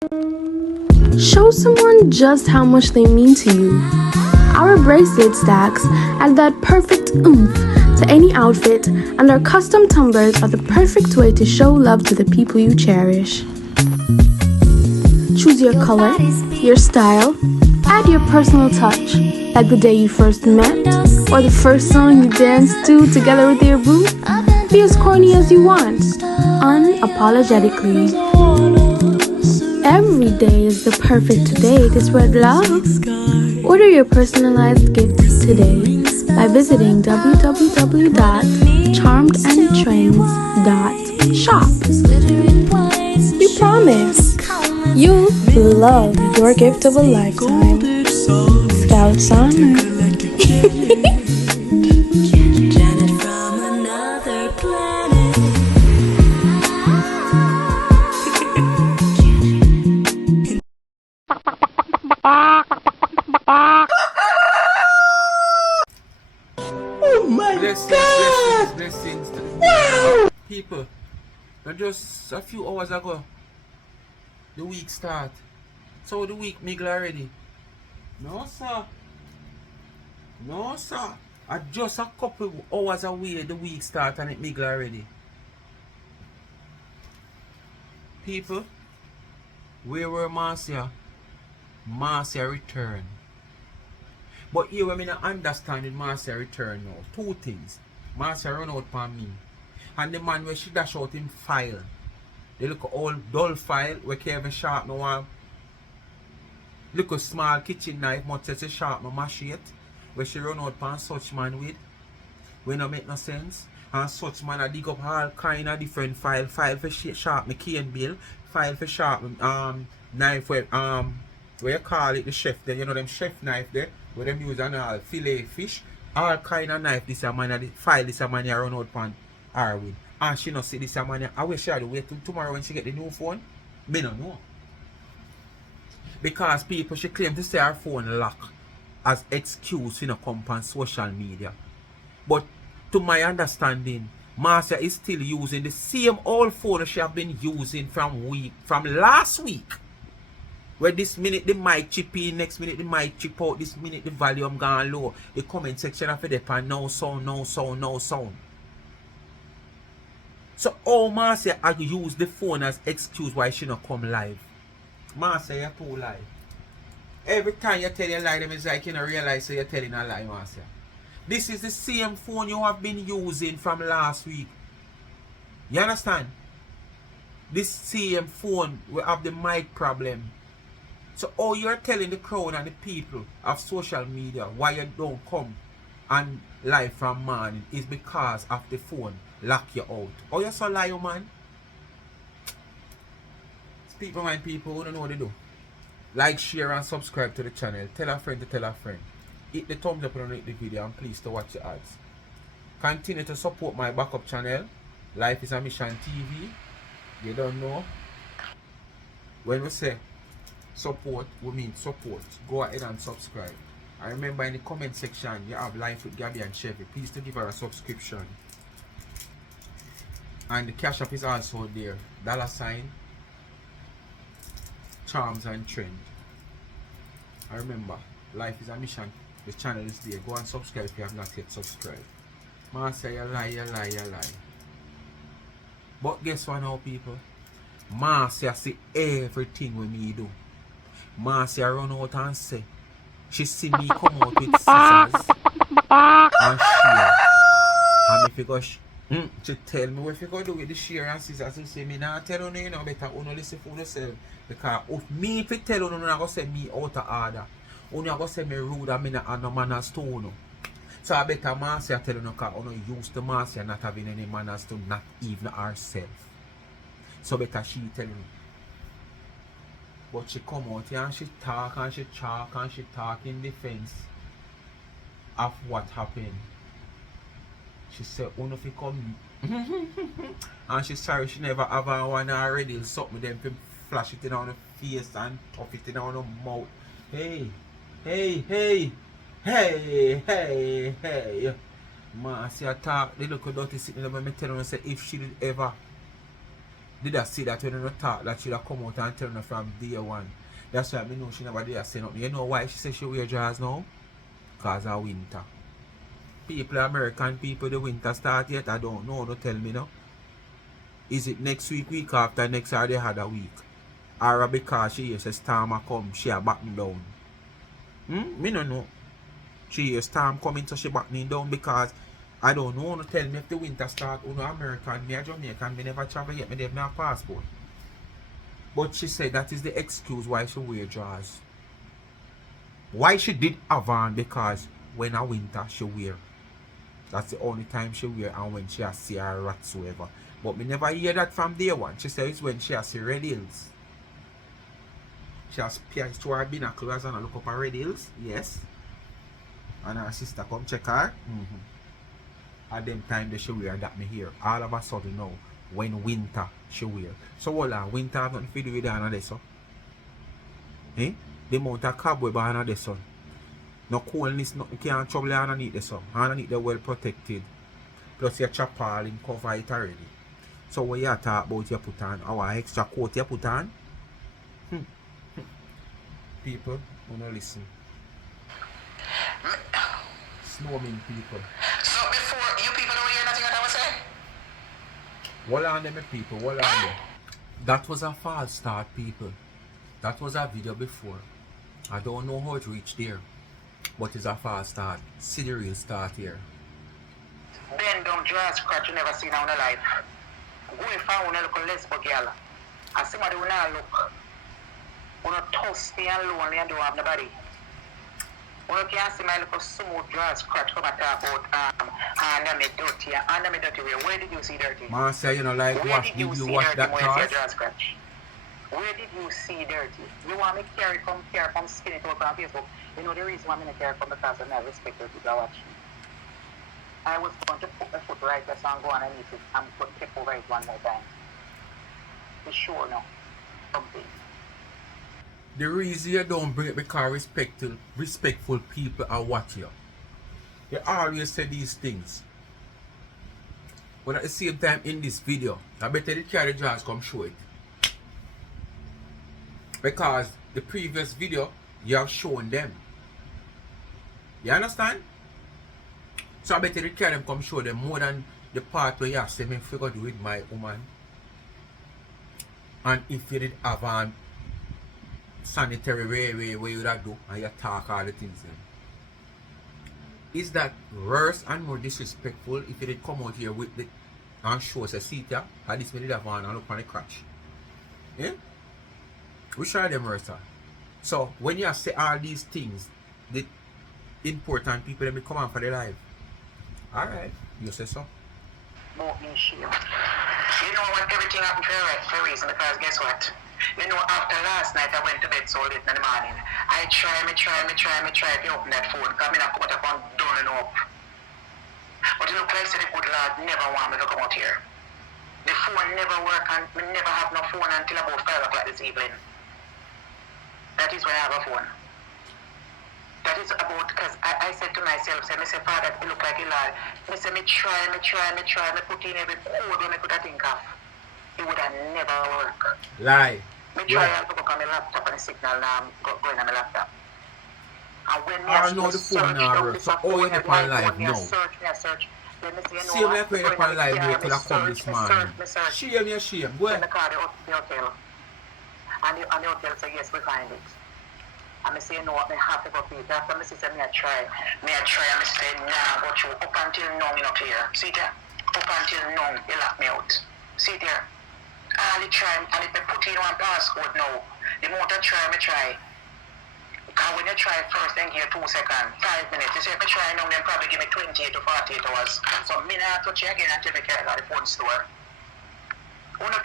Show someone just how much they mean to you. Our bracelet stacks add that perfect oomph to any outfit, and our custom tumblers are the perfect way to show love to the people you cherish. Choose your color, your style, add your personal touch, like the day you first met, or the first song you danced to together with your boo. Be as corny as you want, unapologetically. Every day is the perfect day to spread love. Order your personalized gifts today by visiting www.charmedandtrends.shop. We promise you'll love your gift of a lifetime. Scouts Honor. Oh my God! Blessings. Wow! People, but just a few hours ago, the week start. So the week middle already. No sir. No sir. I just a couple hours away the week start and it middle already. People, where were Marcia? Marcia return. But here when I not understand with Marcia return now. Two things. Marcia run out for me. And the man where she dash out him file. They look all dull file where Kevin sharp no one. Look a small kitchen knife much as a sharp no machete. Where she run out for such man with. We no make no sense. And such man I dig up all kind of different file. File for sharp me cane bill. File for sharp knife where you call it the chef there. You know them chef knife there. Where them use an all fillet fish. All kind of knife this a man the file this a man you run out for her with. And she no see this a man. I wish she had to wait till tomorrow when she get the new phone. Me no know. Because people she claim to say her phone lock as excuse to not come on social media. But to my understanding, Marcia is still using the same old phone she have been using from last week. Where this minute the mic chip in, next minute the mic chip out, this minute the volume gone low. The comment section of it and no sound, no sound, no sound. So all Marcia I use the phone as excuse why she not come live. Marcia, you're too lie. Every time you tell a lie, them is like you don't realize so you're telling a lie, Marcia. This is the same phone you have been using from last week. You understand? This same phone will have the mic problem. So all you're telling the crowd and the people of social media why you don't come and live from morning is because of the phone lock you out. Oh, you're so lie, man. Speak my mind, people who don't know what to do. Like, share and subscribe to the channel. Tell a friend to tell a friend. Hit the thumbs up and rate the video and please to watch the ads. Continue to support my backup channel, Life is a Mission TV. You don't know. When we say support, we mean support. Go ahead and subscribe. I remember in the comment section you have Life with Gabby and Chevy. Please to give her a subscription. And the cash app is also there. $ Charms and Trend. I remember Life is a Mission. The channel is there. Go and subscribe if you have not yet subscribed. Marcia, you lie, you lie, you lie. But guess what now, people? Marcia see everything with me do. Marcia run out and say she see me come out with scissors and shear. And if you go she tell me what you go do with the shear and scissors. She say me nah tell you know better you listen for yourself. Because if me if you tell you I go say me out of order. You go say me rude and me not no manners to you. So I better Marcia tell you because you used to Marcia not having any manners to not even herself. So better she tell you. But she come out here and she talk and she talk and she talk in defense of what happened. She said, "Oh, if you come," and she sorry she never have one already. Something them to flash it in on the face and puff it in on the mouth. Hey, hey, hey, hey, hey, hey. Marcia talk. They look dirty sitting there. Me tell her say if she did ever Did I see that when you talk that she'd have come out and tell her from day one? That's why I know she never did a say nothing. You know why she says she wear drawers now? Because of winter. People, American people, the winter start yet? I don't know. Don't tell me no. Is it next week after next, or they had a week? Or because she hears a storm a come, she a batten down? Me no know. She hears storm coming, so she battening down because I don't know. No tell me if the winter start. You know, American, me a Jamaican, me never travel yet. Me never have no passport. But she said that is the excuse why she wear drawers. Why she did have on? Because when a winter she wear. That's the only time she wear, and when she has see her whatsoever. But me never hear that from day one. She says it's when she has see red hills. She has pierced to her binoculars and look up at red hills. Yes. And her sister come check her. At them time that she wear that me hear. All of a sudden now, when winter she wear. So hold on, winter have nothing to do with that this so. Eh? The amount of cobweb on this sun. No coolness, nothing can trouble underneath the sun. Underneath the well protected. Plus your tarpaulin cover it already. So when you talk about you put on our extra coat you put on. People, wanna listen. Snowman people. So before you people don't hear nothing that I was saying? Hold on them people, hold on them. That was a false start, people. That was a video before. I don't know how it reached there. But it's a false start. See the real start here. Bend down, draw scratch you never seen in your life. Go and find one look lesbo girl. And somebody will not look. When you thirsty and lonely and don't have nobody. When you can see my little smooth draw scratch come and talk about under me dirty way. Where did you see dirty? Marcia, you know, like Where what did did you you see watch dirty that when you see a class? draw scratch? Where did you see dirty? You want me to carry from skin it over on Facebook? You know the reason why I'm going to carry from because I respect the people watching. I was going to put my foot right there, so I'm going underneath it. I'm going to take over it one more time. Be sure now. Something. The reason you don't bring it because respectful people are watching you. You always say these things. But at the same time in this video, I better the carry jars come show it. Because the previous video, you have shown them. You understand? So I better the carry them come show them more than the part where you have said me figure do with my woman. And if you did have an sanitary way where you that do and you talk all the things then. Is that worse and more disrespectful if you did come out here with the and show us a seat here? At least we did have on and look on the crotch. Yeah? Which are them worse? So when you say all these things, the important people that come on for their life. Alright, you say so. More in shame. You know what, everything happened for a reason because guess what? You know, after last night I went to bed so late in the morning. I try to open that phone because I come out upon done up. But you look like the good Lord never want me to come out here. The phone never work and we never have no phone until about 5 o'clock this evening. That is when I have a phone. That is about because I said to myself, I said, Father, you look like a Lord. I said, me try, put in every code when I could think of. It would have never work. Lie. Me try to look on my laptop and the signal now going on my laptop. And when I know the phone now work, so all you on live now. Search. Let me see, you know, See like when you're on live you could have come this morning. Shame. Go Then ahead. I call the hotel. And the hotel say, yes, we find it. And I say, you know what, I have to go pay. After I say, I try. I say, nah, but you up until now, you not clear. See there? Up until now, you lock me out. See there? All the try, and if I put in one passcode now, the more I try. Because when you try first, then give you 2 seconds, 5 minutes. You say, if I try now, then probably give me 28 to 48 hours. So me not touch it again until I get out of the phone store. Uno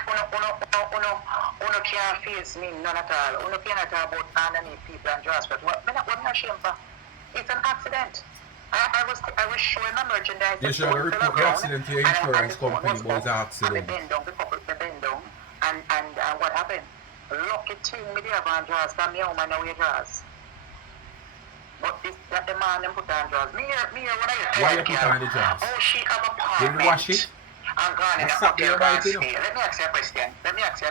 can't face me, none at all. Uno can't talk about underneath people and draws, but what I'm not ashamed for? It's an accident. I was showing my merchandise. You should report the accident to your insurance company, but it's an accident. And the bend down, and what happened? Lucky thing me there on draws, because me home and now we draws. But this, that the man them put on draws. Me here when I Why you put on the draws? Oh, she have a apartment. Did you wash it? and gone in a That's not hotel the gone right, you know. stay. Let me ask you a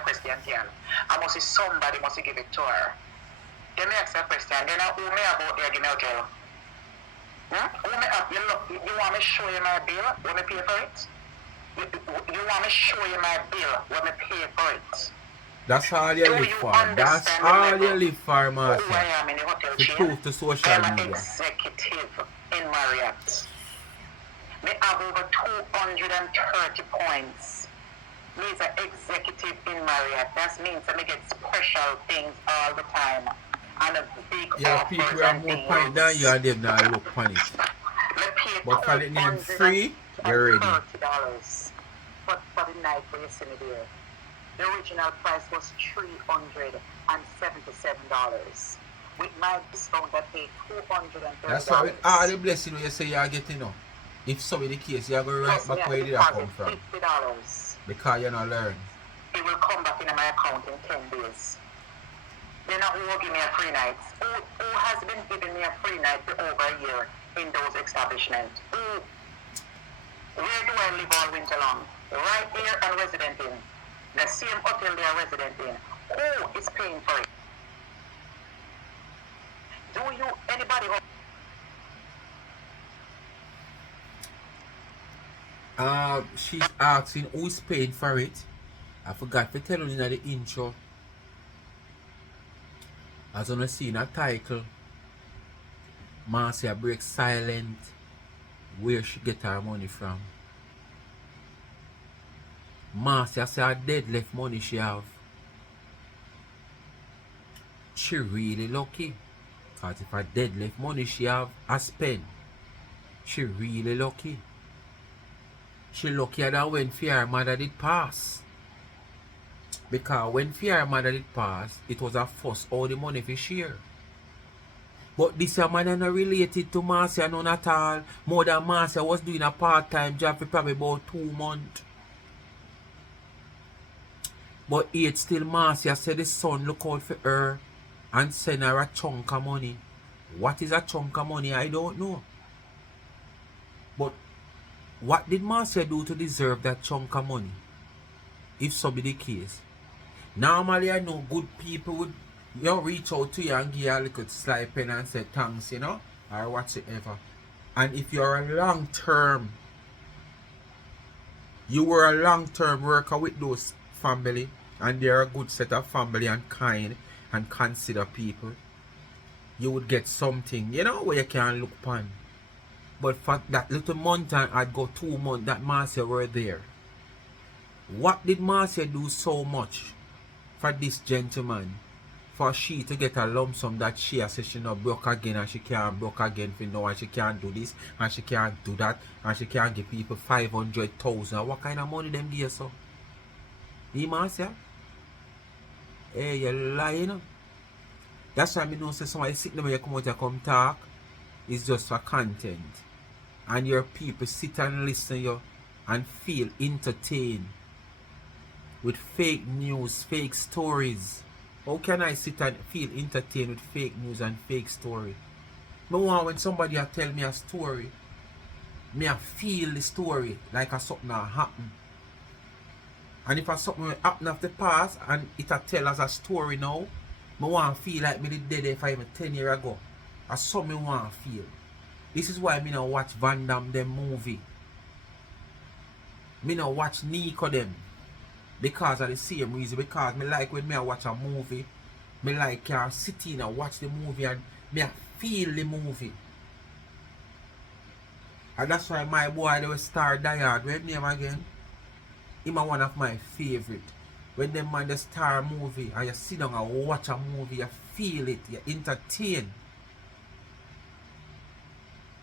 question. Girl. I must see somebody must give it to her. Let me ask you a question. Then who me have out there give me a girl? Who me have? You look, you want me show you my bill? Want me pay for it? You want me show you my bill? Want me pay for it? That's all you Do live you for. That's understand the all you level live for, who I Marcia. am in the hotel To chain? prove to I social am an media. executive in Marriott. Me have over 230 points. Me is an executive in Marriott. That means that me get special things all the time. And a big Yeah, offers people have and more point than you deals. and them now look on it. Me pay But for the name free, you're ready. $230 for the night where you see me there. The original price was $377. With my discount, I paid $230. That's why with all the blessing you say you're getting now. If so be the case, you're going right Plus, me back have where to you did that deposit come from. $50. Because you not learn. It will come back in my account in 10 days. They're not who will give me a free night. Who has been giving me a free night for over a year in those establishments? Where do I live all winter long? Right here and resident in. The same hotel they are resident in. Who is paying for it? Do you, anybody who She's asking who's paying for it. I forgot to tell you in the intro. As you see in a title, Marcia breaks silent where she get her money from. Marcia say her dead left money she have. She really lucky. Because if her dead left money she have, I spend. She really lucky. She luckier than when her mother did pass. Because when her mother did pass, it was a fuss all the money for share. But this mother not related to Marcia none at all. More than Marcia was doing a part-time job for probably about 2 months. But yet still Marcia said the son look out for her and send her a chunk of money. What is a chunk of money? I don't know. But what did Marcia do to deserve that chunk of money? If so be the case. Normally I know good people would reach out to you and give you a little sly pen and say thanks, you know, or whatsoever. And if you're a long-term, you were a long-term worker with those family and they're a good set of family and kind and consider people, you would get something, you know, where you can look upon. But for that little month and I'd go 2 months that Marcia were there. What did Marcia do so much for this gentleman? For she to get a lump sum that she says she not broke again and she can't broke again for now and she can't do this and she can't do that and she can't give people 500,000. What kind of money them give so? You Marcia? Hey, you lying. That's why I know say somebody sitting there when you come out and come talk. It's just for content. And your people sit and listen to you and feel entertained with fake news, fake stories. How can I sit and feel entertained with fake news and fake story? I want when somebody tell me a story, me I feel the story like a something that happen. And if a something happen of the past and it a tell as a story now, I want to feel like me did there 5 or 10 years ago. That's something I want to feel. This is why me not watch Van Damme them movie. Me not watch Nico them. Because of the same reason. Because me like when me I watch a movie, me like can sit in and watch the movie and me I feel the movie. And that's why my boy they will star Die Hard. What's name again? Him one of my favorite. When them man the star movie and you sit down and watch a movie, you feel it, you entertain.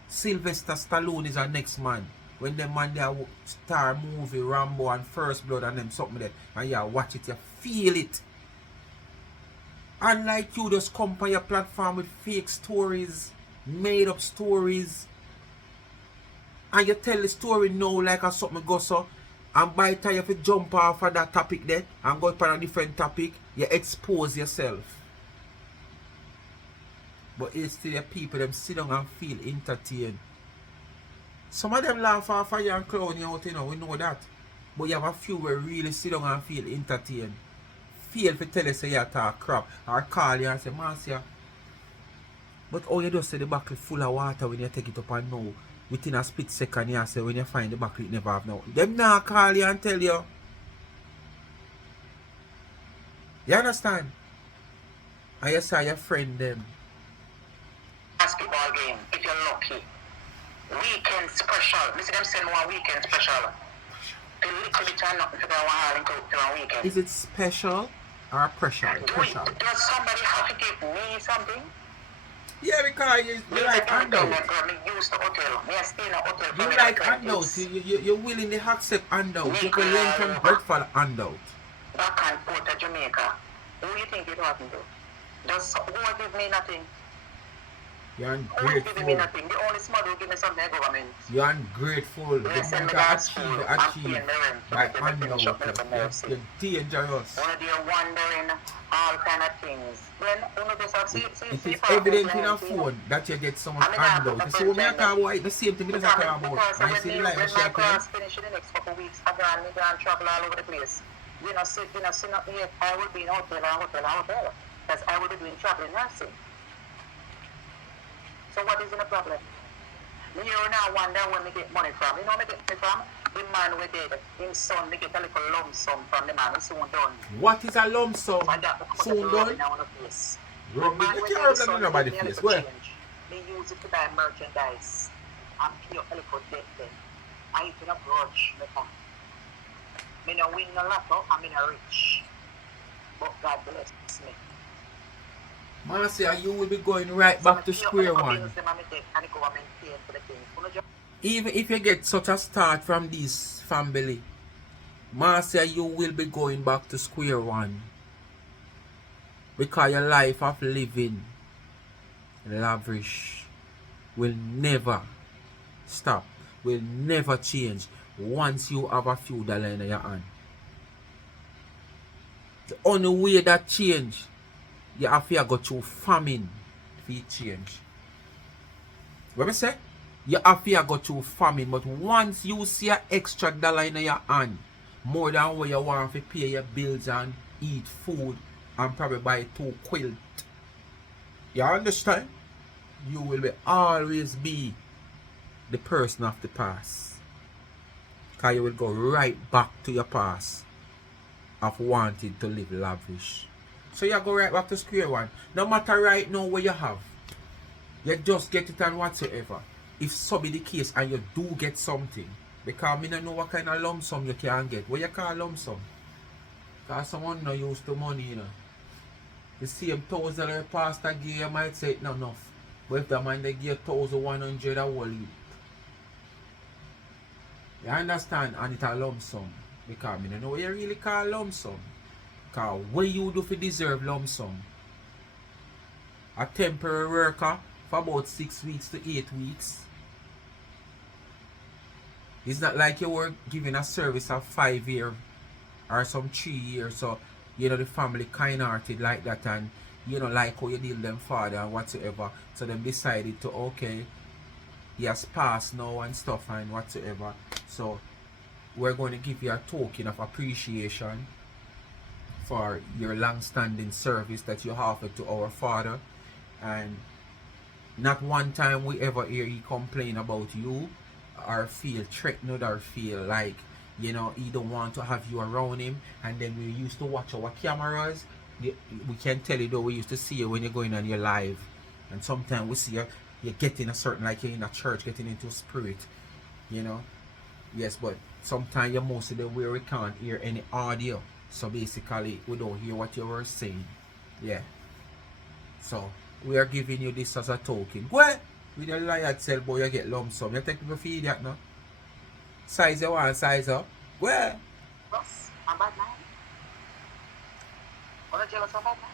Sylvester Stallone is our next man. When them man they star movie Rambo and First Blood and them something that and you watch it, you feel it. Unlike you just come on your platform with fake stories, made up stories, and you tell the story now like a something go so, and by the time you jump off of that topic there and go up on a different topic, you expose yourself. But it's still the people them sit down and feel entertained. Some of them laugh off of you and clown you out, you know, we know that. But you have a few where really sit down and feel entertained. Feel to tell you say you talk crap. Or call you and say, Marcia. But oh, you just say the bucket full of water when you take it up and know. Within a split second you say when you find the bucket it never have no. Them now call you and tell you. You understand? And you saw your friend them. Basketball game, if you're lucky. Weekend special. Me see them send one weekend special. The little bit of nothing to go on to a weekend. Is it special or pressure? Pressure. Does somebody have to give me something? Yeah, because you like handout. Me use the hotel. Me stay in a hotel. You like handout. You're willing to accept handout. You can link and bread for handout. Back and forth to Jamaica. Who do you think it happened to? Does who give me nothing? You're Who give me ungrateful. nothing? The only smart who give me something is government. You're ungrateful. The They send me amount to of school. achieve I'm paying the rent. by So they finish up handout. in the mercy. You're dangerous. One of you wondering all kind of things. When one of us have It is evident in a phone that you get so much handout. You see what I talk about? The same thing I talk about. Because I see the light when of my Sheffield. class finish in the next couple of weeks, I go and travel all over the place. You know, see not yet. I will be in hotel. Because I will be doing traveling nursing. So what is the problem? Me here now wonder where me get money from. You know me get money from? The man we did, his son, me get a little lump sum from the man, soon done. What is a lump sum? I got to Soon done? now on the place. Rub me. You can't rub that nobody face. Where? Me use it to buy merchandise and pay up a little debt then. I eat in a grudge, me no win no lotto, I'm in a rich. But God bless me. Marcia, you will be going right back to square one. Even if you get such a start from this family, Marcia, you will be going back to square one. Because your life of living lavish will never stop, will never change once you have a few dollars in your hand. The only way that change, you have to go through famine for it change. What I say? You have to go through famine, but once you see an extra dollar in your hand, more than what you want to pay your bills and eat food and probably buy 2 quilt, you understand? You will always be the person of the past. Because you will go right back to your past of wanting to live lavish. So you go right back to square one. No matter right now what you have, you just get it and whatsoever. If so be the case and you do get something, because I don't know what kind of lump sum you can get. What you call lump sum? Because someone not used to money, you know. The same $1,000 pastor give you might say it's not enough. But if the man they give 1,100 a whole heap. You understand? And it's a lump sum. Because I don't know what you really call lump sum. Because what you do for deserve lump sum? A temporary worker for about 6 weeks to 8 weeks. It's not like you were given a service of 5 years or some 3 years. So, you know, the family kind-hearted like that and, you know, like how you deal them father and whatsoever. So, them decided to, okay, he has passed now and stuff and whatsoever. So, we're going to give you a token of appreciation for your long-standing service that you offered to our father. And not one time we ever hear he complain about you or feel threatened or feel like, you know, he don't want to have you around him. And then we used to watch our cameras. We can tell you though, we used to see you when you're going on your live. And sometimes we see you're getting a certain, like you're in a church, getting into a spirit, you know. Yes, but sometimes you're most of the way we can't hear any audio. So basically, we don't hear what you were saying. Yeah. So, we are giving you this as a token. Go ahead. With your liar sell, boy, you get lump sum. You take people for idiot now. Size you want, size up. Go ahead. Boss, I'm bad man. Wanna jealous I'm bad man?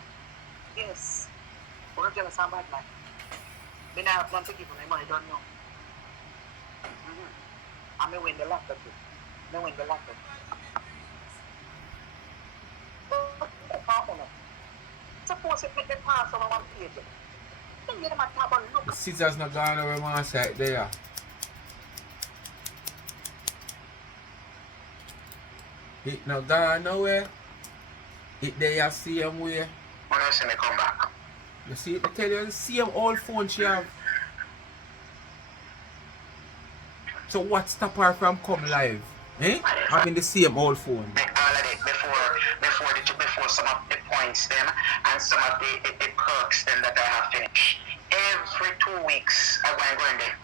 Yes. Wanna jealous I'm bad man? Me now have to give my money, don't know. I may win the lotto too. Me win the lotto. Suppose you pick the pass over one page. Then you might have a look. The scissors not gone over my side there. It now gone nowhere. It there you same way. When I see me come back. You see it, I tell you the same old phone she have. So what stop her from come live? Eh? Having the same old phone. All of it before some of the points them and some of the perks them that I have finished. Every 2 weeks I go in there.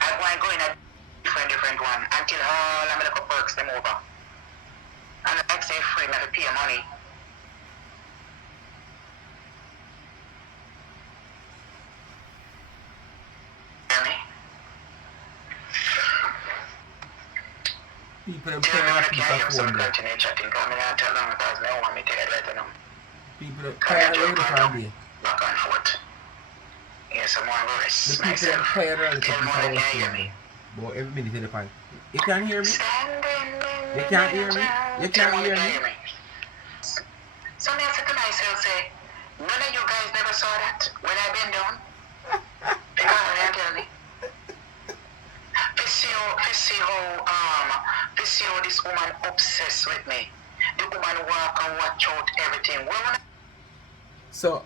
I go in a different one until all of the perks them over. And I say free me to pay money. Hear me? People them Tell me when I tired of can't people hear some phone there. continue chatting. Come in and tell them because they don't want me to get right now. People them Come here, tired of jump the on phone them. there. Back and forth. Yes, I'm going to The rest people them myself. tired of the Tell me people when old I can't hear phone me. there. But every minute in the pan. You can't hear me? Standing in You can't hear me? You Tell can't me when hear you me? So I said to myself, say, none of you guys never saw that when I been down. Because I tell me. See how this woman obsessed with me. The woman walk and watch out everything. Well, So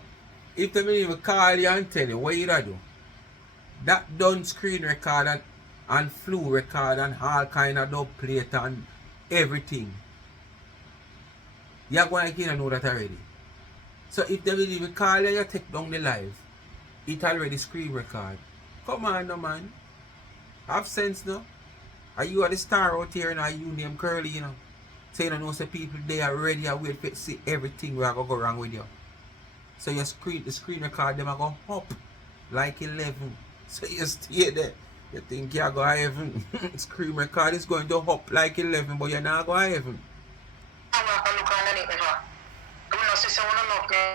if they even call you and tell you what you da do, that done screen record and flu record and all kind of dub plate and everything. You're going to know that already. So if they will even call you, you take down the live. It already screen record. Come on no man. Have sense no. Are you are the star out here and are you name Curly, you know? So you don't know say people they are ready and wait to see everything where go wrong with you. So your screen record them are go up like 11. So you stay there. You think you're going to heaven. Screen record is going to up like 11, but you're not going to heaven.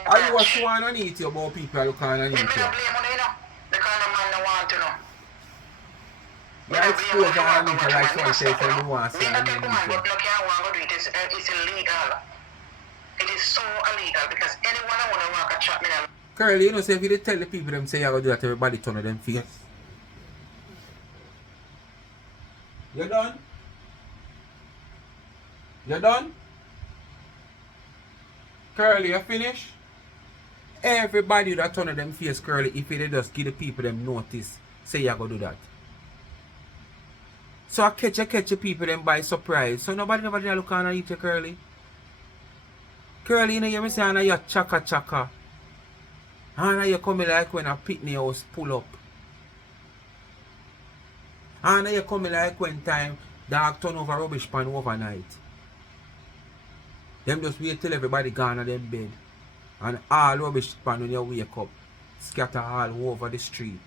Are you a swan on it about people are looking underneath you? You are exposed underneath you like someone says so you want to see underneath you. It's illegal. It is so illegal because anyone I want to walk a chat me now. Curly, you know, say if you tell the people them say you're going to do that, everybody turn on them face. You done? You done? Curly, you finish? Everybody that turn on them face, Curly, if they just give the people them notice, say you're going to do that. So I catch the people them by surprise. So nobody never look on and eat you, Curly. Curly, you know, you say, I know you're chaka. And now you coming like when a pitney house pull up. And now you coming like when time dog turn over rubbish pan overnight. Them just wait till everybody gone at them bed. And all rubbish pan when you wake up scatter all over the street.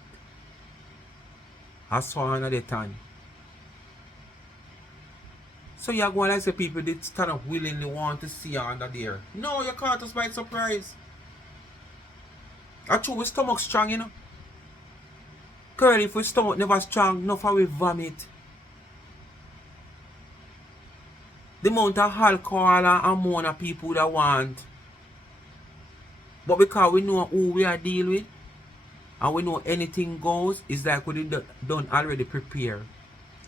I saw another time. So you're going like say people did kind of willingly want to see you under there. No, you caught us by surprise. I true, we stomach strong, you know. Curly, if we stomach never strong, enough how we vomit. The amount of alcohol and ammonia people that want. But because we know who we are dealing with, and we know anything goes, it's like we done already prepare.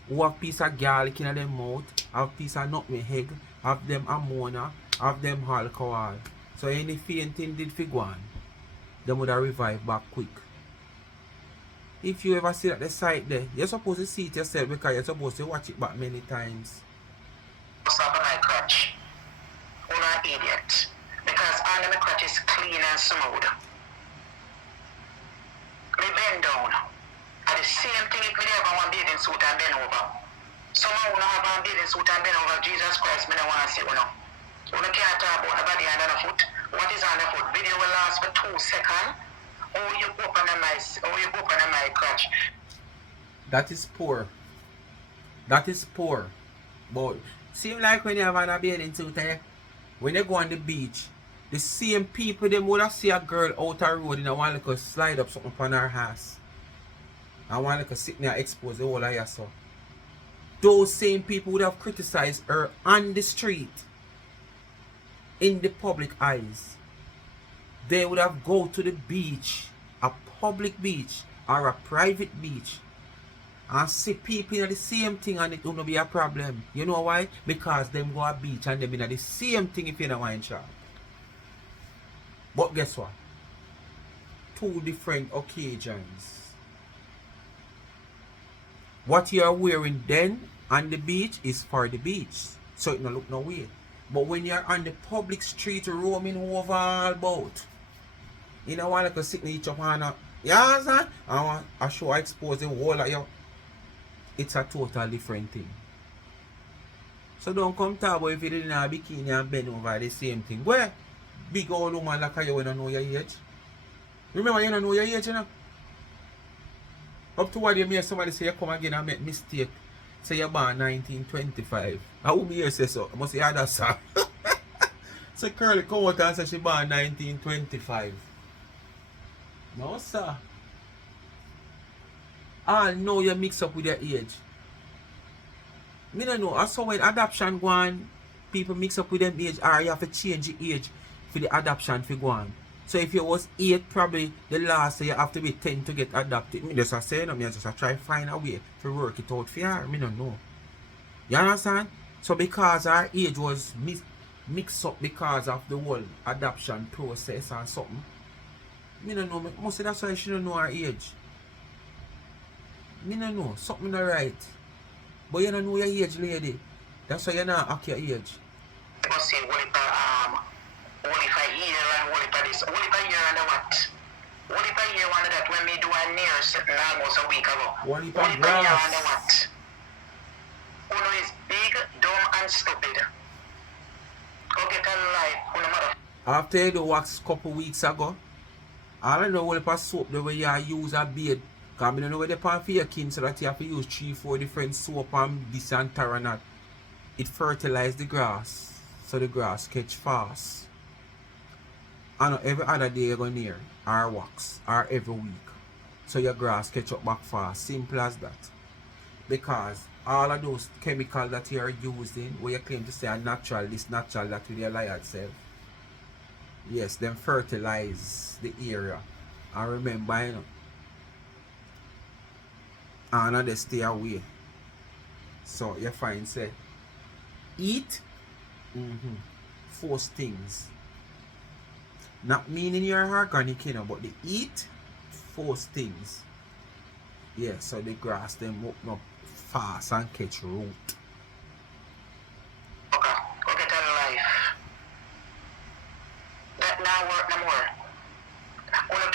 We have piece of garlic in their mouth, have piece of nutmeg, have them ammonia, have them alcohol. So any fainting did figure on. Them would have revived back quick. If you ever see at the site there, you're supposed to see it yourself because you're supposed to watch it back many times. Stop my crutch. You're an idiot. Because all of my crutch is clean and smooth. Me bend down. And the same thing if me ever want bathing suit and bend over. Someone who have a bathing suit and bend over, Jesus Christ, me don't want to see you now. You can't talk about the body and the foot. What is on the foot? Video will last for 2 seconds. Or you open my crutch. That is poor. That is poor. But seem like when you have a bathing suit there, when you go on the beach, the same people them would have see a girl out the road and I want to slide up something on her ass. I want to sit there expose the whole of her so. Those same people would have criticized her on the street. In the public eyes. They would have go to the beach, a public beach or a private beach, and see people in the same thing and it will be a problem. You know why? Because them go a beach and them in the same thing if you don't wine shop. But guess what? Two different occasions. What you are wearing then on the beach is for the beach. So it don't look no way. But when you're on the public street roaming over all about, you know why like a sit in each other and you understand? I show expose the whole of you. It's a total different thing. So don't come talk about if you didn't have a bikini and bend over the same thing. Where? Big old woman like you when you know your age. Remember you don't know your age, you know? Up to what you hear somebody say you come again and make mistake. Say you're born 1925. I won't hear say so. I must say that sir. So Curly come out and say she born 1925. No sir. I know you mix up with your age. Me don't know. I saw when adoption go on, people mix up with them age or you have to change the age for the adoption to go on. So if you was 8, probably the last you have to be 10 to get adopted. Me just say no, me just try find a way to work it out for her. Me don't know. You understand? So because our age was mixed up because of the whole adoption process or something. Me don't know. Mostly that's why she don't know her age. Me don't know. Something not right. But you don't know your age, lady. That's why you're not act your age. What if I hear and what if I this? What if I hear and what? What if I hear one of that when me do a near sitting almost a week ago? What if I I hear grass? and what? Uno is big, dumb and stupid. Go get a life, uno mother. After you do wax couple weeks ago, all I know what if I soap the way you use a beard. Because I don't know where they pan for your kin so that you have to use 3-4 different soap and this and that. It fertilizes the grass. So the grass catch fast. And every other day you go near or wax or every week. So your grass catch up back fast. Simple as that. Because all of those chemicals that you are using, where you claim to say are natural, this natural, that with your liar self. Yes, them fertilize the area. And remember, you know. And they stay away. So you find say eat force things. Not meaning you're organic, you know, but they eat force things. Yeah, so the grass them open up fast and catch root. Okay, go get a life. That now work no more. Uno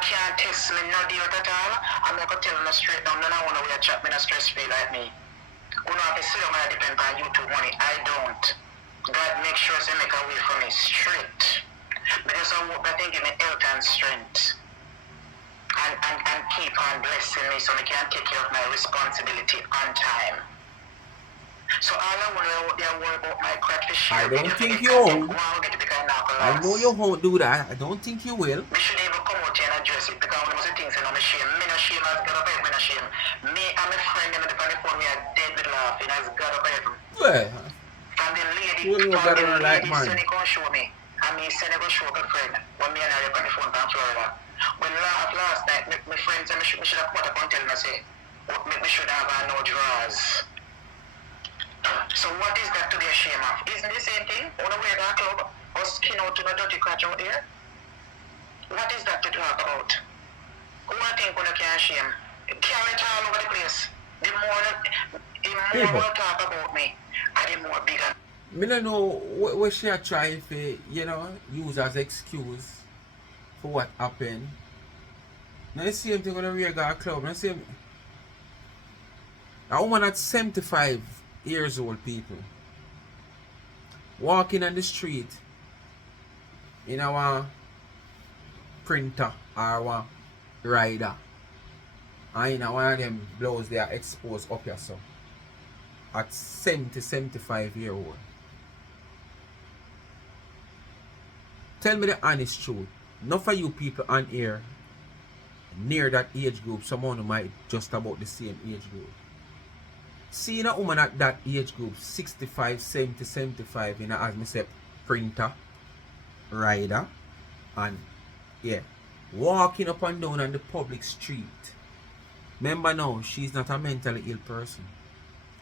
can't test me no deal at all. I'm not gonna tell you no straight down. None of one way chat me no stress free like me. Uno have to sit down and depend on YouTube money. I don't. God make sure to make a way for me straight. Because I hope that they give me health and strength. And keep on blessing me so I can take care of my responsibility on time. So all I want to worry about my catfish. I don't think you won't. I know you won't do that. I don't think you will. We should even come out here and address it because one of the things I'm shame. Me no shame has got up heaven, shame. Me and my friend them on the phone, we are dead with laughing has got up heaven. Well, And the lady, you know better than like said man. he gonna show me. And me said he gonna show my friend when me and I were on the phone from Florida. When last night, my friend said me should have come out and tell me say, me should have no drawers. So what is that to be ashamed of? Isn't the same thing? Wanna wear that club or skin out to the dirty crotch out there? What is that to talk about? Who I think when I can shame? Carry it all over the place. The more will talk about me, and the more bigger. Me don't know what she are trying to, you know, use as excuse for what happened. Now the same thing when I wear a club. Now same. A woman at 75 years old, people, walking on the street in our printer or a rider, and in one of them blows they are exposed up here, so at 75 year old. Tell me the honest truth. Not for you people on here near that age group, someone who might just about the same age group. Seeing a woman at that age group, 65, 70, 75, you know, as me say, printer, rider, and yeah, walking up and down on the public street Remember now, she's not a mentally ill person.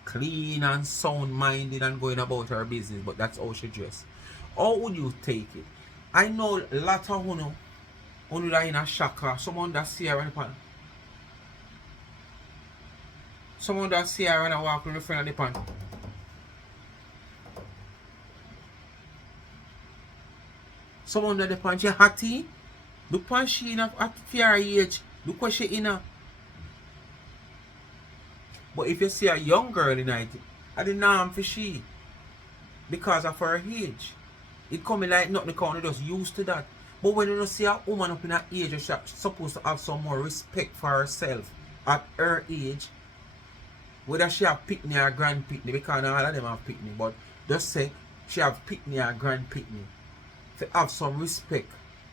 Clean and sound minded and going about her business, but that's how she dress. How would you take it? I know a lot of who that in a shock, someone that see her on someone that see her and walk with the friend of the pan. Someone that the pan, she hatty. Look pan she in at her age. Look what she in a. But if you see a young girl in it, I the norm for she. Because of her age. It coming like nothing because just used to that. But when you see a woman up in her age, she's supposed to have some more respect for herself at her age. Whether she have pitney or grand pitney, because not all of them have pitney, but just say she have pitney or grand pitney. To have some respect.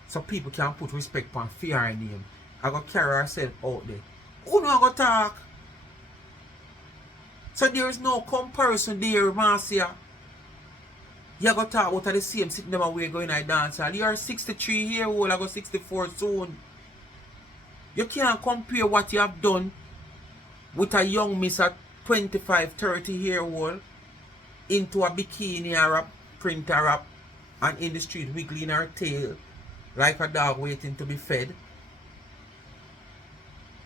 So people can put respect on fear her name. I go carry herself out there. Who know I go talk? So there is no comparison there, Marcia. You go talk about the same sitting them away going to dance hall. You are 63 years old, I go 64 soon. You can't compare what you have done with a young miss at 25, 30 year old into a bikini or a print or a, and in the street wiggling her tail like a dog waiting to be fed.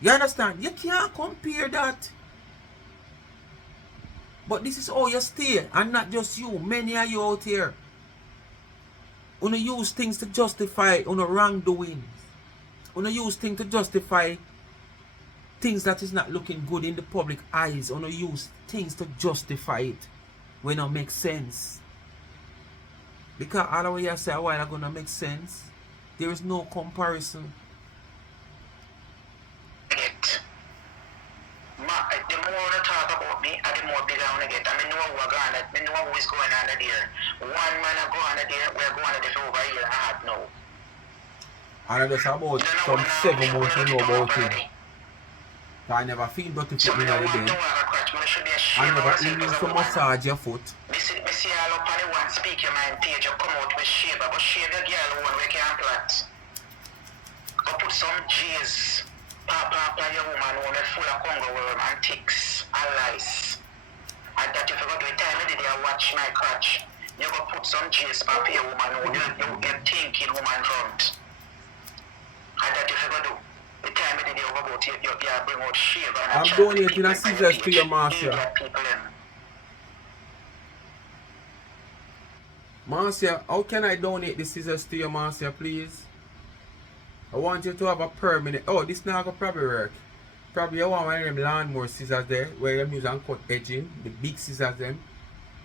You understand? You can't compare that. But this is how you stay, and not just you. Many of you out here. You use things to justify wrongdoings. You use things to justify things that is not looking good in the public eyes. You use things to justify it when it makes sense. Because all the way I say a while ago gonna make sense. There is no comparison. The more you talk about me, the more bigger I want to get. I know what's going on. I know what's going on there. One man I go on there, we're going on there over here. I have no. And that's about some 7 months to know about it. I never feel dirty foot in the day. I never even to massage your foot. Me see all up on the one speak your mind page, you come out with shave, but shave the girl one we can plant. Go put some G's. Papa, your woman who is full of Congo worm and ticks and lice. And that if you go to the time of the day I watch my crotch, you go put some G's for your woman who you get thinking woman front. And that if you go to the time of the day you go to you bring out shave and I'm donating a scissors to your Marcia. Marcia, how can I donate the scissors to your Marcia, please? I want you to have a permanent. Oh, this now will probably work. Probably you want one of them lawnmower scissors there where you use and cut edging. The big scissors them.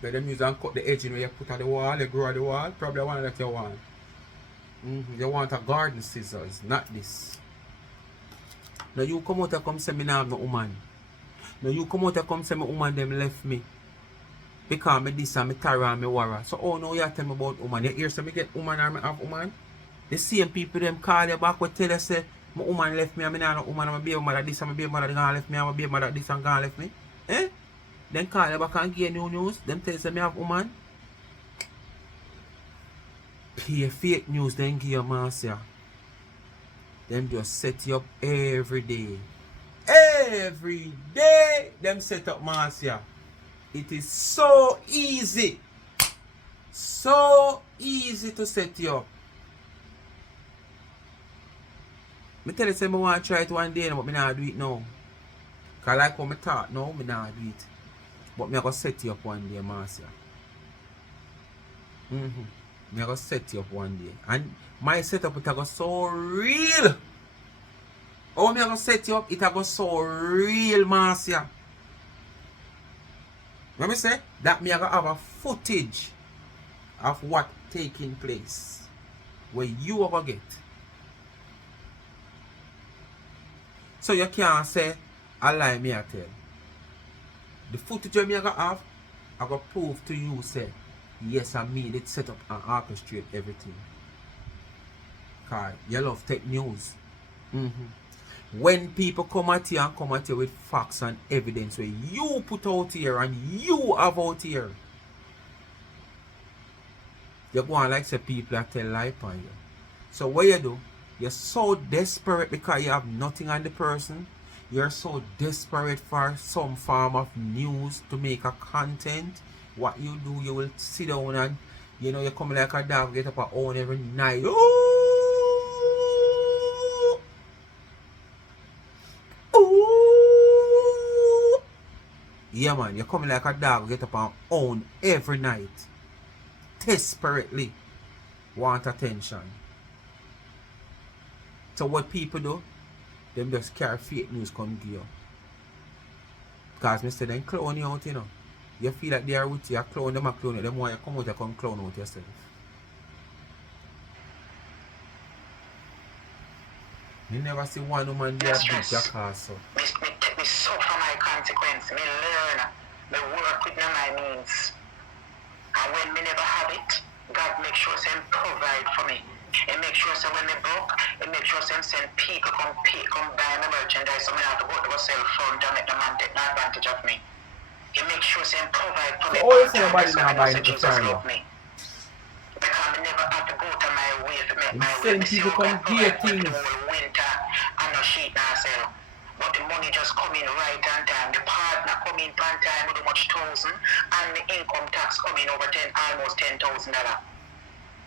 Where you use and cut the edging where you put on the wall, you grow on the wall. Probably one that you want. You want a garden scissors, not this. Now you come out and come say me now have no woman. Now you come out and come say my woman them left me. Because me this and me Tara and me Wara. So oh no you tell me about woman. You hear say me get woman or me have woman? The same people them call you back and tell you say my woman left me and me not no woman and my baby mother this and my baby mother gonna left me and my baby mother this and gonna left me. Eh? Then call you back and give new news. Them tell you say me have woman. Pay fake news then give you Marcia. Them just set you up every day. Every day them set up Marcia. It is so easy. So easy to set you up. Me tell you say I want to try it one day but me not do it now. Cause like how me talk now, me not do it. But me I go set you up one day, Marcia. Me I go set you up one day. And my setup it I go so real. Oh me I go set you up, it I go so real, Marcia. Let me say that me I go have a footage of what taking place. Where you ever get. So you can't say a lie me I tell. The footage me I go have, I go prove to you say, yes I made it set up and orchestrate everything. Cause you love tech news. When people come at you with facts and evidence where you put out here and you have out here. You go on like say people that tell lie on you. So what you do? You're so desperate because you have nothing on the person. You're so desperate for some form of news to make a content. What you do, you will sit down and, you come like a dog, get up and own every night. Ooh! Ooh! Yeah, man, you come like a dog, get up and own every night. Desperately want attention. So what people do, them just carry fake news come to you. Because Mr. Then clown you out, You feel like they are with you, clown them, clown you. Them want you come out, you come clown out yourself. You never see one woman there beat your castle. Me suffer my consequence. Me learn. Me work with my means. And when me never have it, God make sure to provide for me. He make sure so when me broke, he make sure to send people come buy my merchandise, so I have to go to a cell phone to make the man take advantage of me. He make sure to provide for me. So always somebody now buying the channel. Because I never have to go to my way to make my way. Send people come get things. Winter and no sheet now sell. But the money just come in right on time. The partner come in on time with much thousand, and the income tax come in over almost $10,000.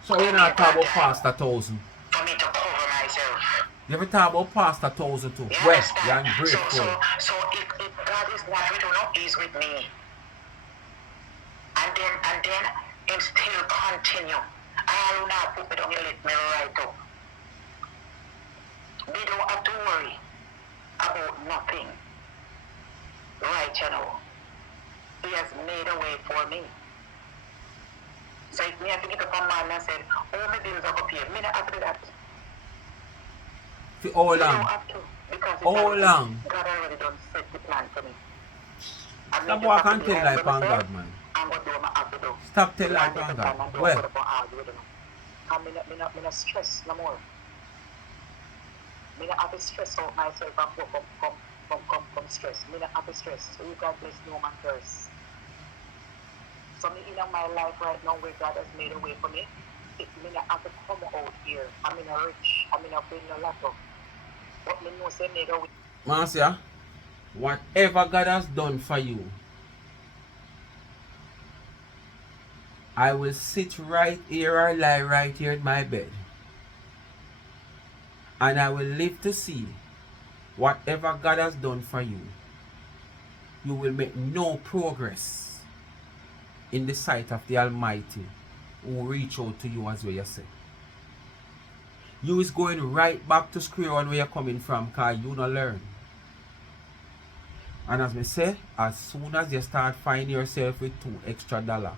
So you're not talking about past 1,000. For me to cover myself. You ever talk about past 1,000 too? You West, you're understand? ungrateful. So if God is not with you, he's with me. And then him still continue. I will not put me down, you let me right up. We don't have to worry about nothing. Right, He has made a way for me. So if me have to get up on man and say, oh, my bills are up here, me not have to do that. For how long? You don't have to. Because How long? God already done set the plan for me. Stop walking and tell life on God, man. I'm going to do what I have to do. Stop tell life on God. Well, I'm not stress no more. I have to stress out myself and come stress. I not have to stress. So you God bless no man curse. So me in my life right now where God has made a way for me, me not have to come out here. I'm in a rich, I'm in a big lot of. But me know say made a way. Marcia, whatever God has done for you, I will sit right here or lie right here in my bed. And I will live to see whatever God has done for you. You will make no progress in the sight of the Almighty who will reach out to you as well, you say. You is going right back to square one where you're coming from because you not learn. And as me say, as soon as you start finding yourself with $2 extra,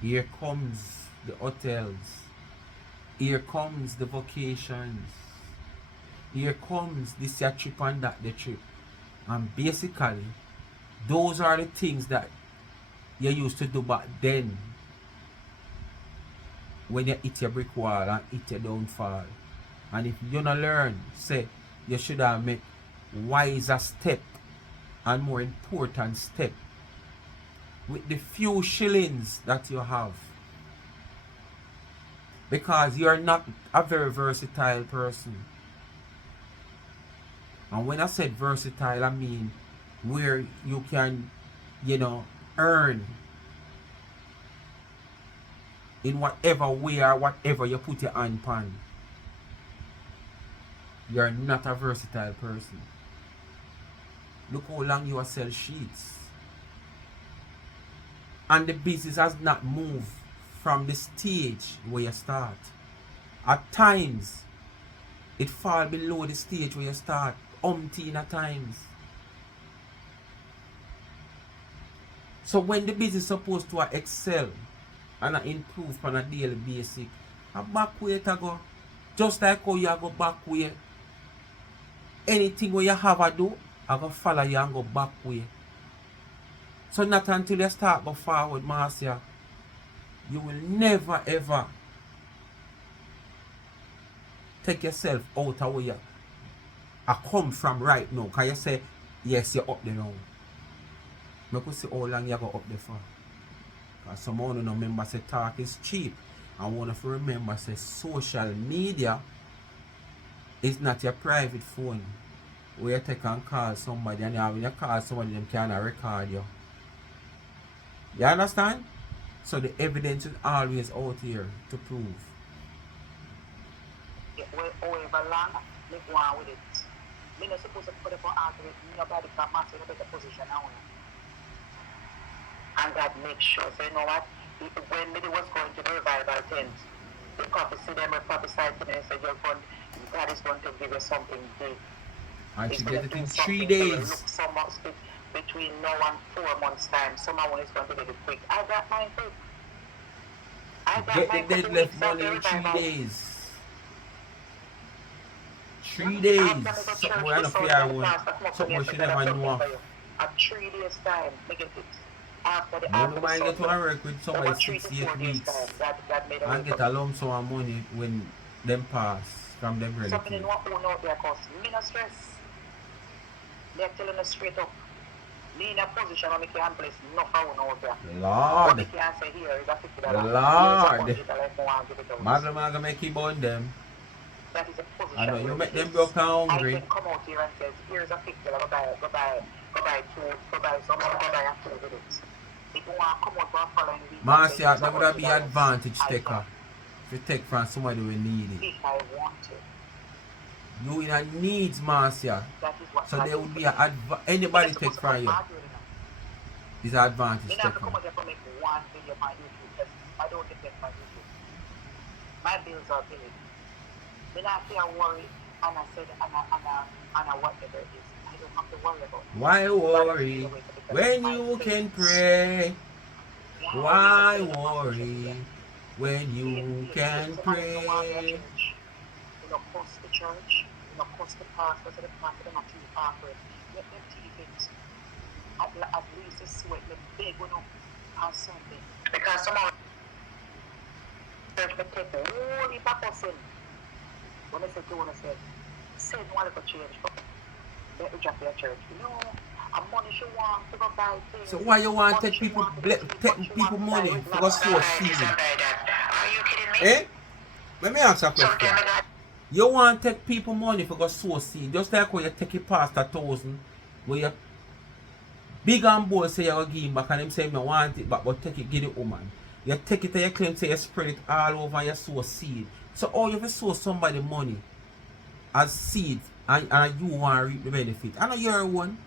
here comes the hotels. Here comes the vacations. Here comes this your trip and that the trip. And basically, those are the things that you used to do back then. When you hit your brick wall and hit your downfall. And if you don't learn, say, you should have made wiser step and more important step with the few shillings that you have. Because you are not a very versatile person. And when I said versatile, I mean where you can, earn in whatever way or whatever you put your hand upon. You're not a versatile person. Look how long you are sell sheets. And the business has not moved from the stage where you start. At times, it fall below the stage where you start. Umpteen at times. So when the business is supposed to excel and improve on a daily basis, a back way to go. Just like how you go back way. Anything where you have to do, I go follow you and go back way. So not until you start go forward, Marcia, you will never ever take yourself out of where you come from right now. Because you say, yes, you're up there now. I could see how long you go up there for. Because some of you remember say talk is cheap. And one of you remember say social media is not your private phone. where you take and call somebody, and when you call somebody, them can record you. You understand? So the evidence is always out here to prove. However long, me go on with it. Me not supposed to put up an argument. Nobody can master in a better position now. And God makes sure. So you know what? When me was going to the revival tent, the prophecy them prophesied to me and said, God is going to give you something big. And she He's get it in 3 so you days. look so much between now and 4 months time. Someone is going to get it quick. I got mine quick. Get the deadlift money in 3 days. 3 days. Something we are not fair one. Something we should never know. At 3 days time, make it. No mind get to work with somebody 6-8 weeks and get a lump sum of money when them pass from them relatives. Something in what own out there cause me no stress. They're telling us straight up. Me in a position where I can't place enough of one out there. Lord. What can't say here is $50. Lord. Magna make you bond them. That is a position. I know you make them broke and hungry. I can come out here and say, here's a $50, go buy food, go buy something, go buy a food with it. If you want to come out for a following week, Marcia, that would be advantage taker. If you take from somebody who need it. If I want to. You in a needs, Marcia. That is what so there would be anybody take from you. Is an advantage taker. I come out here to make 1 million on YouTube because I don't depend on YouTube. My bills are paid. Then I feel worried and I said, and whatever it is. I don't have to worry about it. Why worry when you can pray? Why worry when you can pray? You know, cost the church, you know, cost the pastor, so the pastor them actually offer it. Let them keep it. At least this way, the big one up on Sunday. Because some of the church may take a whole heap of person. When I say to one, I said, say no one ever change, but let me drop your church. You know, and money she want to go buy things. So why you want to take people money for go sow seed? Are you kidding me? Eh? Let me ask a question. You want to take people money for go sow seed, just like when you take it past 1,000, where you big and bold say you're going to give him back and him say you want it back, but take it, give the woman. You take it and you claim say you spread it all over and you sow seed. So how you sow somebody money as seed and you want to reap the benefit? I know you're one.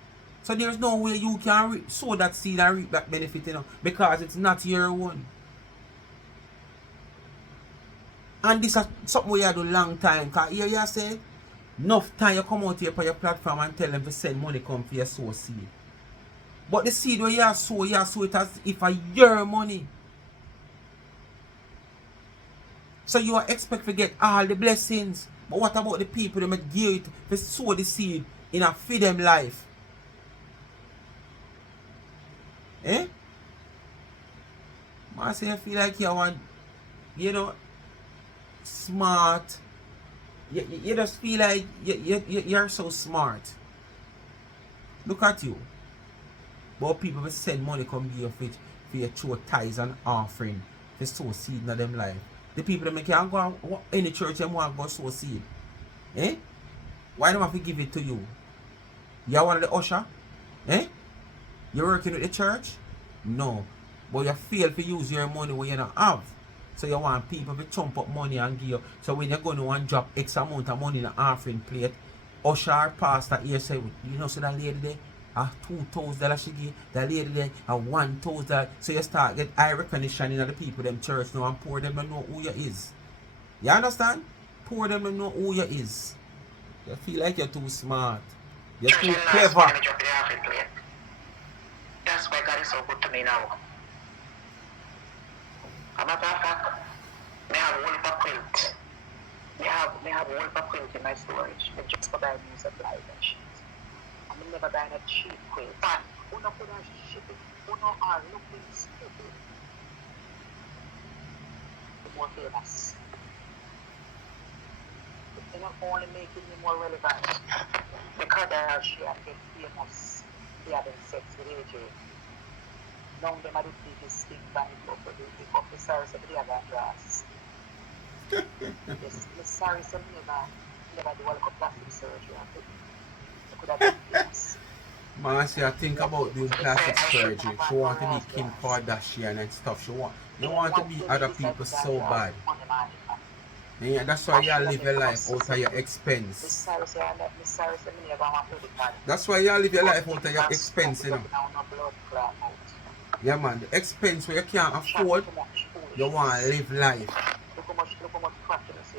So there's no way you can sow that seed and reap that benefit, you know, because it's not your one. And this is something we have done long time. Because here you say, enough time you come out here for your platform and tell them to send money come for your sow seed. But the seed where you sow it as if it's your money. So you expect to get all the blessings. But what about the people that give it to sow the seed in a feed them life? Eh? Marcia, I feel like you want, you know, smart. You just feel like you're so smart. Look at you. But people will send money come give you for your throw tithes and offering to sow seed in them life. The people that make you go any church and want to go sow seed. Eh? Why don't I have to give it to you? You are one of the usher? Eh? You're working with the church? No. But you fail to use your money when you don't have. So you want people to chump up money and give you. So when you're going to want to drop X amount of money in an offering plate, usher or pastor here say, you know, so that lady there, $2,000 she give, that lady there, $1,000. So you start get eye recognition in the people them church now and poor them to know who you is. You understand? Poor them to know who you is. You feel like you're too smart. You're too clever. That's why God is so good to me now. I'm a fact. I have one for quilt. I have one for quilt in my storage. I just for buying new supplies and shit. I'm never buying a cheap quilt. But who not put a shit it? Who not are looking stupid? The more famous. They're not only making me more relevant. Because she and get famous. They having sex with AJ. Now them are the biggest thing by the officers of the other class. Yes, the sorry some never do all plastic surgery. Marcia, think about doing plastic surgery. She want to be Kim Kardashian and stuff. You want to be other people so bad. Yeah, that's why you live your life out of your expense. That's why you live your life out of your expense, you know. Yeah, man, the expense where you can't afford, you want to live life.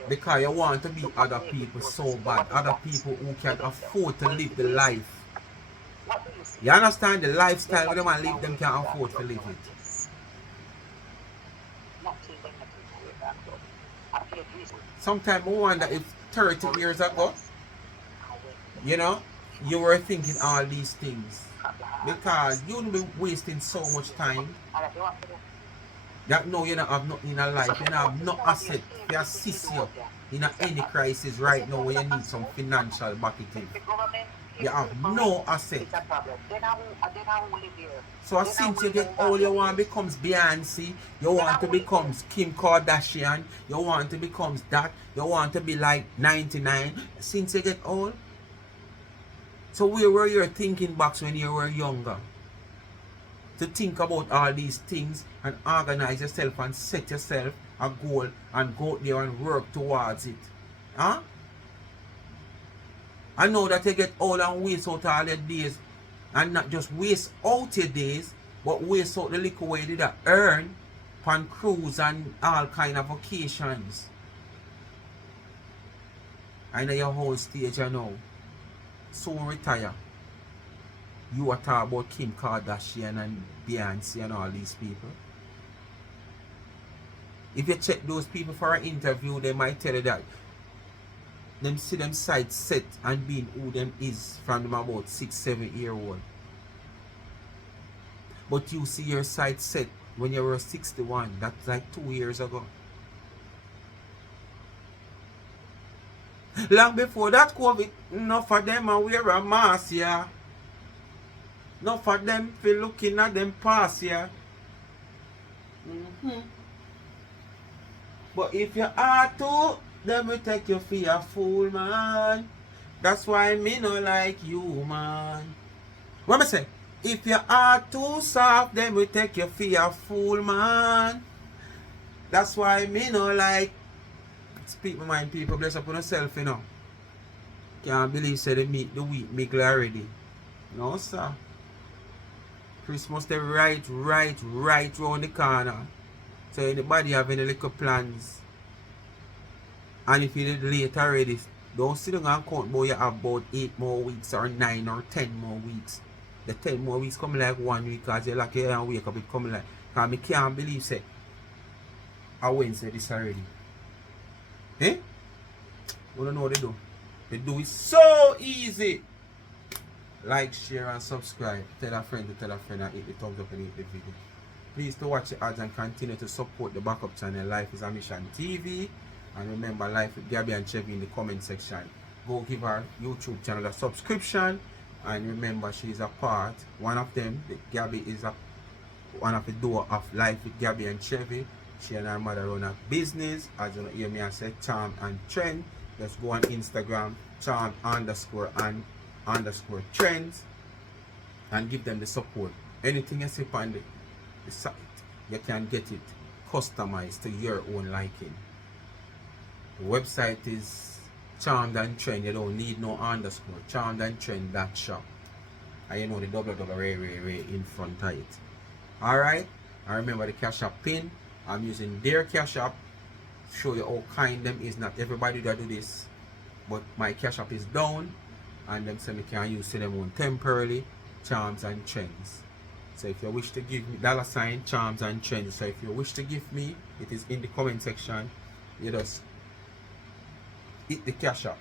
Because you want to be other people so bad. Other people who can afford to live the life. You understand the lifestyle where they want to live, them can't afford to live it. Sometimes I wonder if 30 years ago, you know, you were thinking all these things. Because you wouldn't be wasting so much time. That no, you don't have nothing in a life. You don't have no asset to assist you in any crisis right now when you need some financial backing. You have no asset. So since you get old, you want to become Beyonce, you want to become Kim Kardashian, you want to become that, you want to be like 99 since you get old. So where were your thinking box when you were younger? To think about all these things and organize yourself and set yourself a goal and go there and work towards it. Huh? I know that you get old and waste out all your days. And not just waste out your days, but waste out the little way you did earn on cruise and all kind of vacations. I know your whole stage you know. Soon retire. You are talking about Kim Kardashian and Beyonce and all these people. If you check those people for an interview, they might tell you that them see them sight set and being who them is from them about 6-7 year old. But you see your sight set when you were 61. That's like 2 years ago. Long before that COVID, enough of them are wear a mask, yeah. Enough of them feel looking at them pass, yeah. But if you are to, them will take you for a fool, man. That's why me no like you, man. What me say? If you are too soft, them will take you for a fool, man. That's why me no like. Speak my mind, people. Bless up on yourself, you know. Can't believe say they meet the week middle already. No, sir. Christmas they right round the corner. So anybody have any little plans? And if you did late already, don't sit down and count, boy, you have about 8 more weeks or 9 or 10 more weeks. The 10 more weeks come like 1 week because you're lucky and wake up it come like. Because I can't believe say I Wednesday this already. Eh? You don't know what they do. They do it so easy. Like, share and subscribe. Tell a friend to tell a friend and hit the thumbs up and hit the video. Please to watch the ads and continue to support the backup channel Life is a Mission TV. And remember, Life with Gabby and Chevy in the comment section. Go give our YouTube channel a subscription. And remember, she is a part. One of them, Gabby is one of the door of Life with Gabby and Chevy. She and her mother run a business. As you know, hear me I say Charm and Trend. Just go on Instagram, Charm _and_trends, and give them the support. Anything you see on the site, you can get it customized to your own liking. The website is Charmed and Trend. You don't need no underscore. charmedandtrend.shop. And you know the www in front of it. Alright? And remember the Cash App pin. I'm using their Cash App. Show you how kind them is. Not everybody that do this. But my Cash App is down. And them say me can use them on temporarily. Charms and Trends. So if you wish to give me $ Charms and Trends. So if you wish to give me, it is in the comment section. You just hit the Cash App.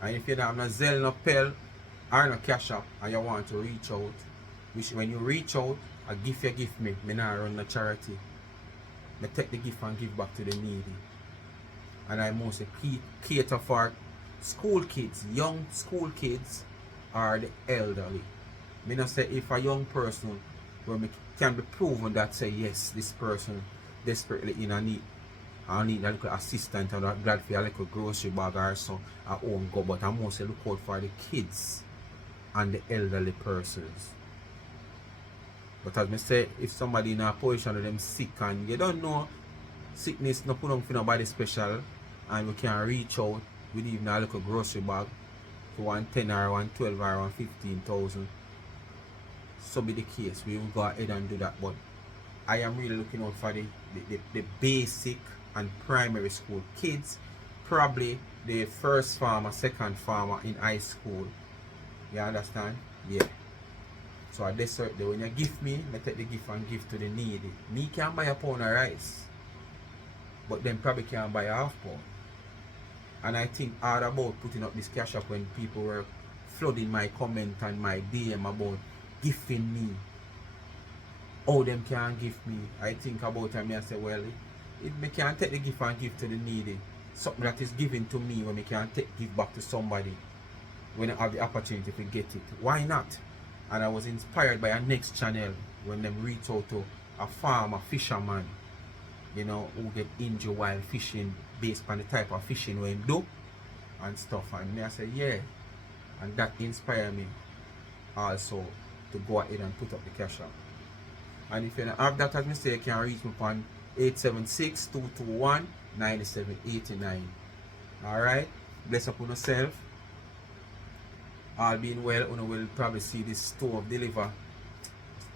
And if you don't have no Zelle, no Pell, or no Cash App, and you want to reach out, when you reach out, a gift you give me not run a charity. I take the gift and give back to the needy. And I mostly cater for school kids, young school kids, or the elderly. I not say if a young person where can be proven that say yes, this person desperately in a need. I need a little assistant or glad for a little grocery bag or so at home go, but I mostly look out for the kids. and the elderly persons. But as I say, if somebody in a position of them sick and you don't know, sickness no put on for nobody special, and we can reach out with even a little grocery bag for 110 or 112 or 115,000. So be the case, we will go ahead and do that. But I am really looking out for the basic and primary school kids, probably the first farmer, second farmer in high school. You understand? Yeah. So at this day, when you give me, I take the gift and give to the needy. Me can buy a pound of rice, but them probably can't buy a half pound. And I think hard about putting up this cash up when people were flooding my comment and my DM about gifting me. How them can give me. I think about it and I say, well, if me can take the gift and give to the needy, something that is given to me when me can give back to somebody when I have the opportunity to get it. Why not? And I was inspired by a next channel when them reach out to a farmer, fisherman, you know, who get injured while fishing based on the type of fishing we do and stuff. And me I say, yeah. And that inspired me also to go ahead and put up the cash out. And if you don't have that as mistake, you can reach me on 876-221-9789. Alright? Bless up on yourself. All being well, you will probably see this stove deliver.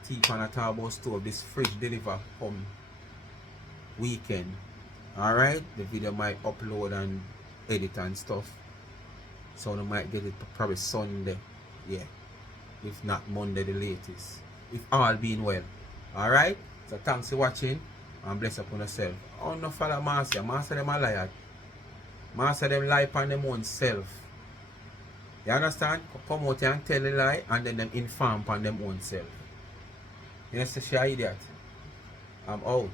Teeth and a turbo stove, this fridge deliver come weekend. Alright? The video might upload and edit and stuff. So you might get it probably Sunday. Yeah. If not Monday the latest. If all being well. Alright? So thanks for watching and bless upon yourself. Oh no follow Marcia. Marcia them a liar. Marcia them lie upon them own self. You understand? Come out and tell a lie and then them inform upon them own self. You know, say she idiot. I'm out.